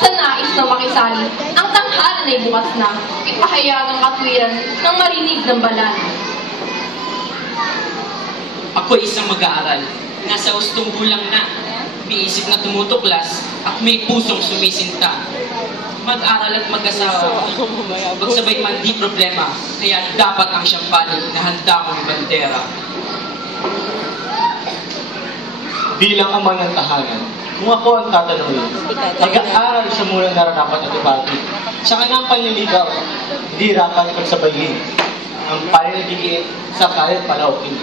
sa nais na makisali. Ang tanghalan ay bukas na, ipahayag ang katwiran ng marinig ng balan. Ako isang mag-aaral, nasa hustong gulang na, may isip na tumutuklas at may pusong sumisinta. Mag-aral at mag-asawa, magsabay man di problema, kaya dapat ang siyang panig na handa kong bandera. Bilang ama ng tahanan, kung ako ang tatanungin, mag-aaral siya muna nararapat at ipati. Sa kanyang panliligaw, hindi rapat pagsabayin ang panliligiit sa kayat palaukin.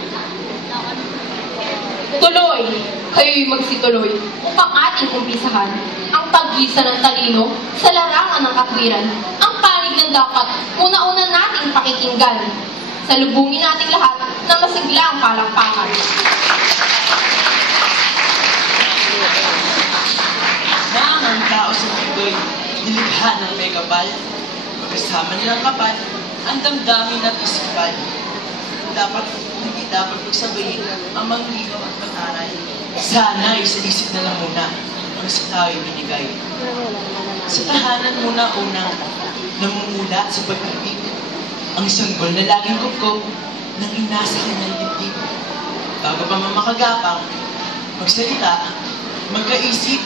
Tuloy, kayo'y magsituloy upang ating umpisahan ang paggisa ng talino sa larangan ng katwiran. Ang panig ng dapat una-una nating pakikinggan. Salubungin nating lahat ng masiglang palakpakan. Ang tao sa mundo'y nilikha ng may kapal. Kasama nilang kapal, ang damdamin at isipan. Hindi dapat magsabayin ang manglinaw at mag-aral. Sana sa isip na lang muna ang sa tao'y binigay. Sa tahanan muna unang namumula sa pag-ibig. Ang sanggol na laging kukup ng ina sa kanyang dibdib. Bago pa mamakagapang, magsalita, magkaisip,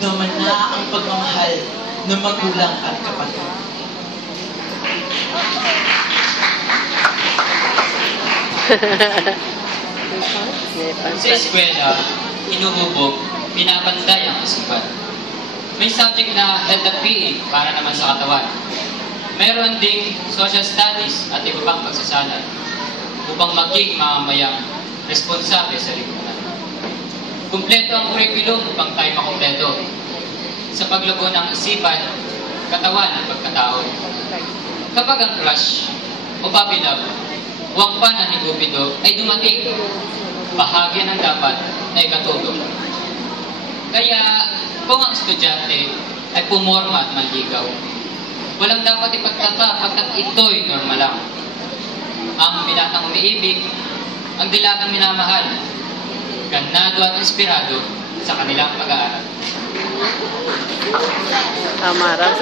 naman na ang pagmamahal ng magulang at kapatid. Sa eskwela, inuhubog, pinapantay ang isipan. May subject na health at PE para naman sa katawan. Mayroon ding social studies at iba pang pagsasanay upang maging mamamayang responsable sa lipunan. Kumpleto ang curriculum upang tayo makumpleto sa paglago ng isipan, katawan at pagkatao. Kapag ang crush o puppy love, wangpan na ni Cupido ay dumating, bahagi ng dapat na ikatulong. Kaya kung ang estudyante ay pumorma at manligaw, walang dapat ipagtata pagkat ito'y normal lang. Ang binatang umiibig, ang dilagang minamahal, ganado at inspirado sa kanilang pag-aaral.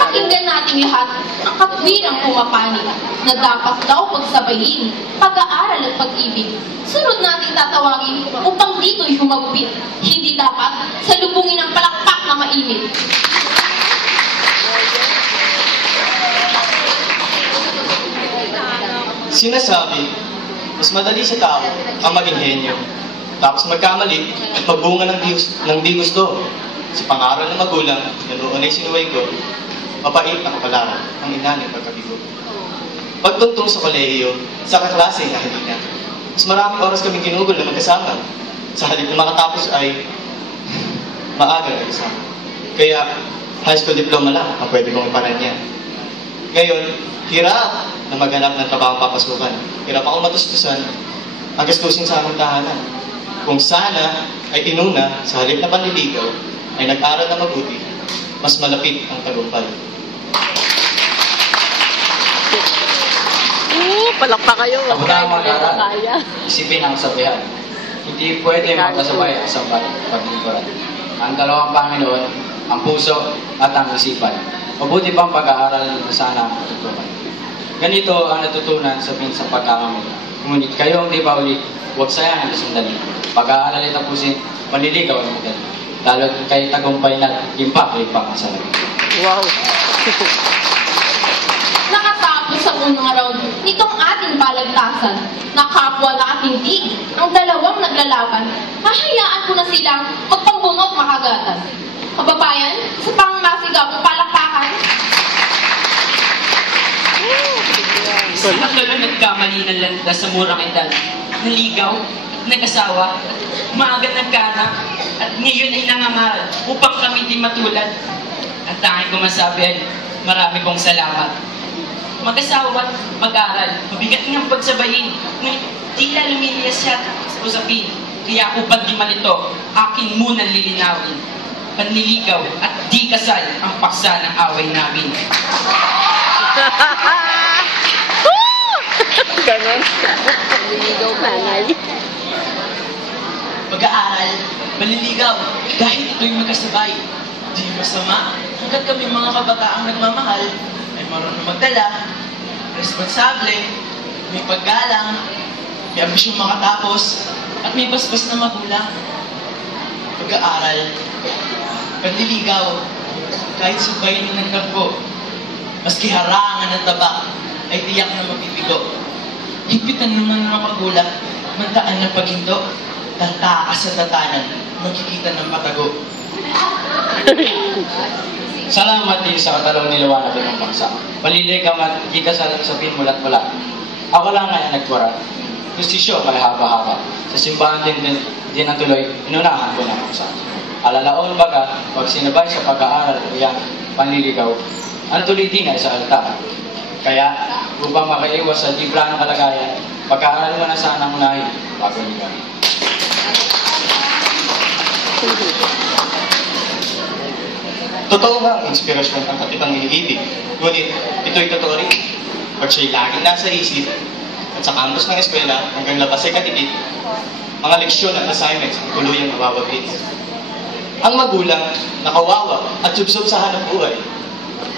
Pakinggan natin lahat ang katwirang pumapanig na dapat daw pagsabayin, pag-aaral at pag-ibig. Sunod natin tatawagin upang dito'y humagupit. Hindi dapat salubungin ang palakpak na mainit. Sinasabi, mas madali sa tao ang maging henyo. Tapos magkamali at magbunga ng di gusto. Sa pangaral ng magulang, na noon ay sinuway ko, mapait na kapalaran ang ina ng pagkabigo. Pagtuntong sa kolehiyo, sa kaklase na hindi na. Mas maraming oras kaming ginugol na magkasama. Sa halip na makatapos ay maaga na kasama. Kaya high school diploma lang ang pwede kong iparanya. Ngayon, hirap na maghanap ng trabahong papasukan. Hirap akong matustusan ang gastusin sa aming tahanan. Kung sana ay inuna sa halip na panliligaw ay nag-aral na mabuti, mas malapit ang tagumpay. Palakpa kayo. Ako na ang mag-aral. Isipin ang sabihan. Hindi pwede magkasabay ang isang paglingkuran. Ang dalawang Panginoon, ang puso at ang isipan. Mabuti pang pag-aaral na sana ang matutunan. Ganito ang natutunan sabihin sa pagkakamit. Ngunit kayo ang di pa ulit, huwag sayangin na sandali. Pag-aaral ay tapusin, manliligaw ang madali. Lalo kay tagumpay na limpak-limpak ang salamin. Wow! Nakatapos ang unang round nitong ating palagtasan. Nakapwa na katindig ang dalawang naglalaban. Hahayaan ko na silang magpambunot makagatan. Kababayan, sa pangmasigabong palakpakan. Sila lalo nagkamali ng landas sa murang edad. Naligaw, nag-asawa, maaga nagkaanak, at ngayon ay nangangaral upang kami di matulad. Ang tanging ko masabi ay marami kong salamat. Mag-asawa at mag-aral, mabigat ng pagsabayin, ngunit tila lumilias siya sa usapin. Kaya upang di malito, akin muna lilinawin. Panliligaw at di kasal ang paksa ng away namin. Ganon. Niligaw panay. Mag-aaral, maliligaw, dahil ito'y magkasabay. Di masama, hanggat kami mga kabataang nagmamahal ay marunong magdala, responsable, may paggalang, may ambisyong makatapos, at may basbas na magulang. Pag-aaral, panliligaw, kahit subayin ng nagkampo, maski harangan ng tabak, ay tiyak na mabibigo. Higpitan naman ng mga magulang, mandaan ng paghindo, tataas sa tatanan, magkikita ng patago. Salamat din sa katalong niliwanag ng bangsa. Palilay ka man, di ka sabihin mulat mula. Ako lang nga nagtwara. Justisyo kay haba-haba. Sa simbahan din ang tuloy, inunahan ko ng bangsa. Alalaon baga, pag sinabay sa pag-aaral o yan, panliligaw, ang tuloy din ay sa altar. Kaya, upang makaiwas sa di planong kalagayan, pag-aaral mo na sana ang unahin bago ligaw. Totoo nga ang inspirasyon ang katibang iniibig. Ngunit ito'y totoo rin. Pag siya'y laging nasa isip, at sa campus ng eskwela hanggang labas ay katikit, mga leksyon at assignments ang tuluyang nawawaglit. Ang magulang, nakawawa at subsob sa hanap buhay.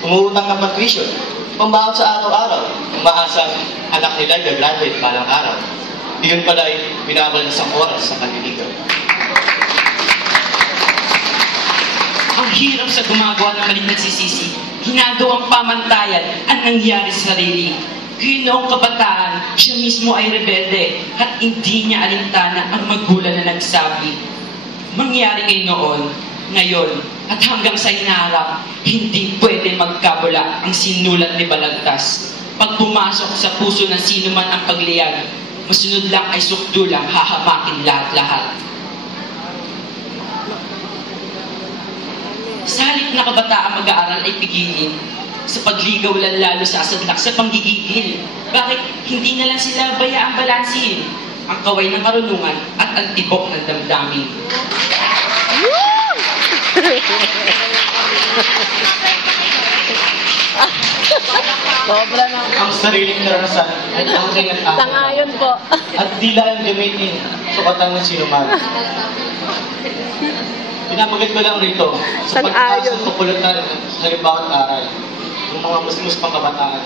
Umuutang ng pag-tuition, pambaon sa araw-araw, umaasang anak nila ay gagraduate balang araw. Iyon pala ay binabalas ang oras sa panliligaw. Ang hirap sa gumagawa ng maling nagsisisi, ginagawang pamantayan ang nangyari sa sarili. Kaya noong kabataan, siya mismo ay rebelde at hindi niya alintana ang magulang na nagsabi. Mangyari kay noon, ngayon, at hanggang sa hinaharap, hindi pwede magkabula ang sinulat ni Balagtas. Pag pumasok sa puso ng sino man ang pagliyag, masunod lang ay sukdulang hahamakin lahat-lahat. Sa halip na kabataang mag-aaral ay pigilin, sa pagligaw lalo sasadlak sa panggigigil. Bakit hindi na lang sila bayaang balansin ang kaway ng karunungan at ang tibok ng damdamin? Sobra na. Ang sariling karanasan ay tangking at akin. Sangayon po. At di lang gamitin sukatan ng sinuman. Pinamagat ko lang rito sa pagtaas ng kapulutan sa bawat aral ng mga musmus pang kabataan.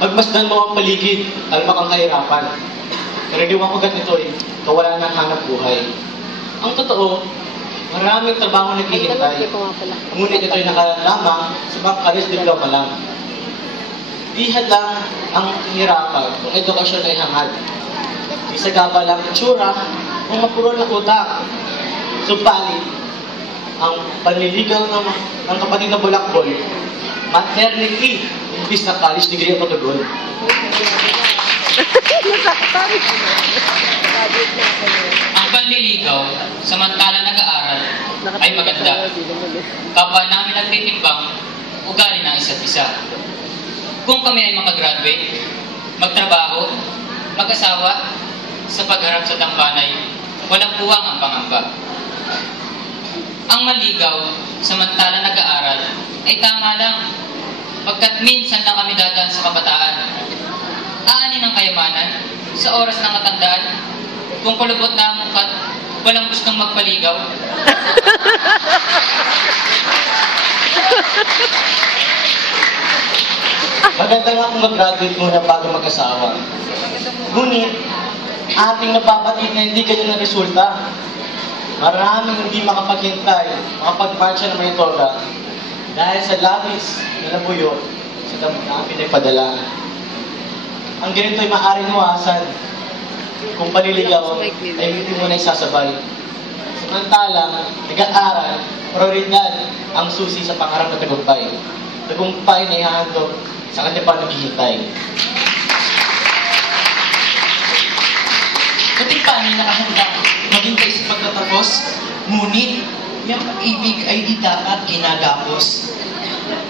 Pagmasdan mo ang paligid, talmak ang kahirapan. Karaniwang ugat nito ay kawalan ng hanap buhay. Ang totoo, maraming trabaho naghihintay. Ngunit ito'y nakalamang sa mga karis diploma lang. Bihad lang ang hirapan kung edukasyon ay hangad. Isagaba lang itsura kung mapuro ng utak. Subalit, ang panliligaw ng kapatid na bulakbol, maternity, imbis na college degree ang patugon. Ang panliligaw, samantala nag-aaral, ay maganda. Kapwa namin nagtitimbang, ugali ng isa't isa. Kung kami ay makagraduate, magtrabaho, mag-asawa, sa pagharap sa tambanay, walang puwang ang pangamba. Ang maligaw, samantala nag-aaral, ay tama lang, pagkat minsan lang kami dadaan sa kabataan. Aanin ang kayamanan, sa oras ng katandaan, kung kulubot na ang mukat, walang gustong magpaligaw. Maganda nga kung mag-graduate muna bago mag-asawa. Ngunit, ating napabatid na hindi ganyan ang resulta. Maraming hindi makapaghintay, makapag-marcha na may toga dahil sa labis na nabuyo sa damit na pinagpadala. Ang ganito ay maaaring iwasan kung panliligaw ay hindi mo na isasabay. Samantalang, nag-aaral, prioridad ang susi sa pangarap na tagumpay. Tagumpay na ihahandog sa kanya pa naghihintay. Katipanin na nakahanda, maghintay sa pagtatapos, ngunit yung pag-ibig ay di dapat kinagapos.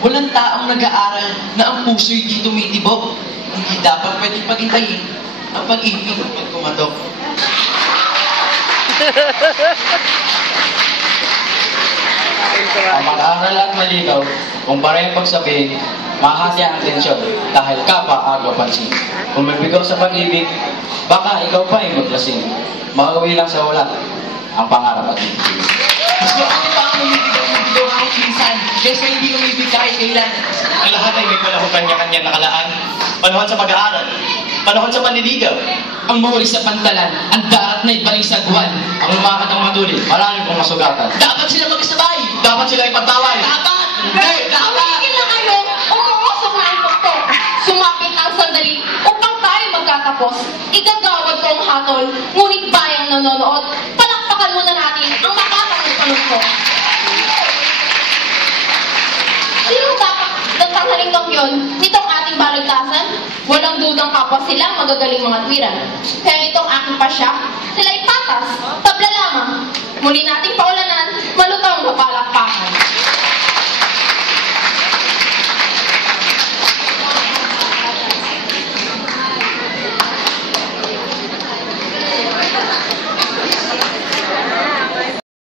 Walang taong nag-aaral na ang puso'y di tumitibok. Hindi dapat pwedeng paghintayin ang pag-ibig at kumadok. Ang mag-aaral at maligaw, kung parehong pagsabihin, mahati ang tensyon dahil ka pa agaw pansin. Kung mabigaw sa pag-ibig, baka ikaw pa ay maglasing. Mauwi lang sa wala ang pangarap at ibig. Mas mabuti pa ang naligaw ng bigaw ang kesa hindi umibig kahit kailan. Ang lahat ay may panahon kanya-kanya nakalaan. Panahon sa pag-aaral, panahon sa panliligaw. Ang mahuli sa pantalan, ang darat na ibaling sagwan. Ang lumakad ang matuli, marami pong masugatan. Dapat sila magkasabay. Dapat sila ipagtaway. Dapat! Hindi! Dapat! Tumigil na kayo, umuusok na ang tuktok. Sumapit ang sandali upang tayo magkatapos. Igagawad ko ang hatol, ngunit bayang nanonood. Palakpakan muna natin ang makakang panukso. Sino dapat nagtanghaling kampyon nitong ating balagtasan? Walang dudang kapwa sila magagaling mga tuwiran. Kaya itong aking pasya, sila ay patas, tabla lamang. Muli nating paulit